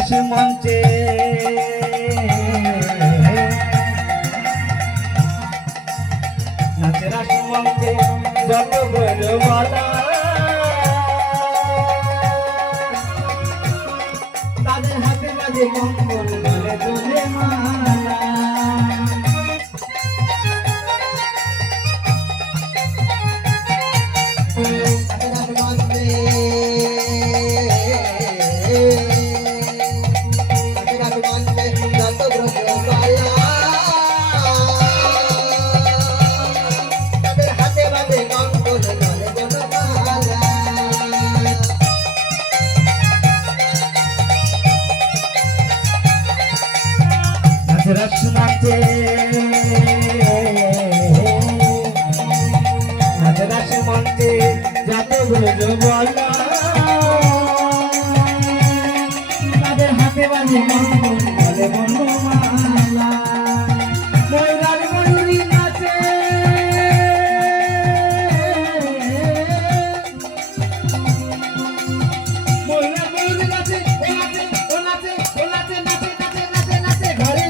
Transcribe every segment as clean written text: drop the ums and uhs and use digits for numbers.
রস মঞ্চে নাচে রস মঞ্চে যত বলা তাদের হাতে বাজে কঙ্কন গলে তোলে মালা রস মঞ্চে রস মঞ্চে যত বলা তাদের হাতে বাজে কঙ্কন গলে বনমালা ময়ূরার ময়ূরী নাচে ময়ূরার ময়ূরী নাচে ও নাচে ও নাচে ও নাচে নাচে নাচে নাচে নাচে ঘরে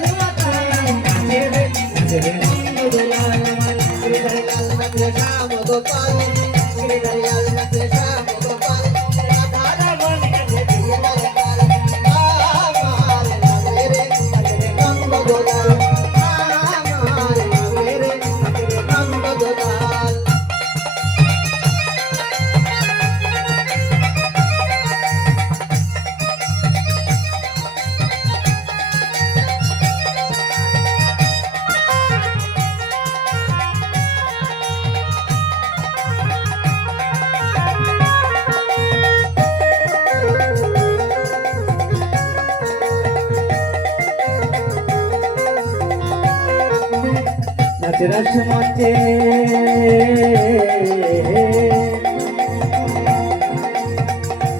রস মঞ্চে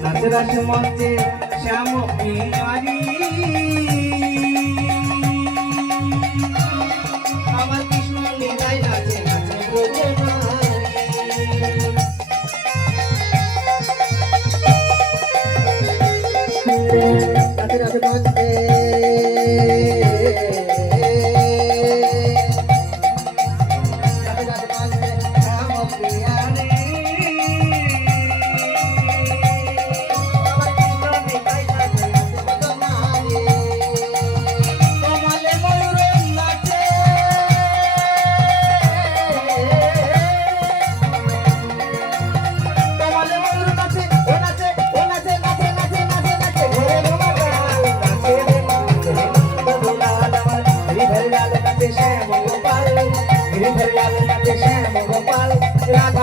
নাচ রস মঞ্চে শ্যাম পিয়ারি আমার কৃষ্ণ লীলায় নাচে নাচে ব্রজে নাচে রস মঞ্চে श्याम गोपाल राधा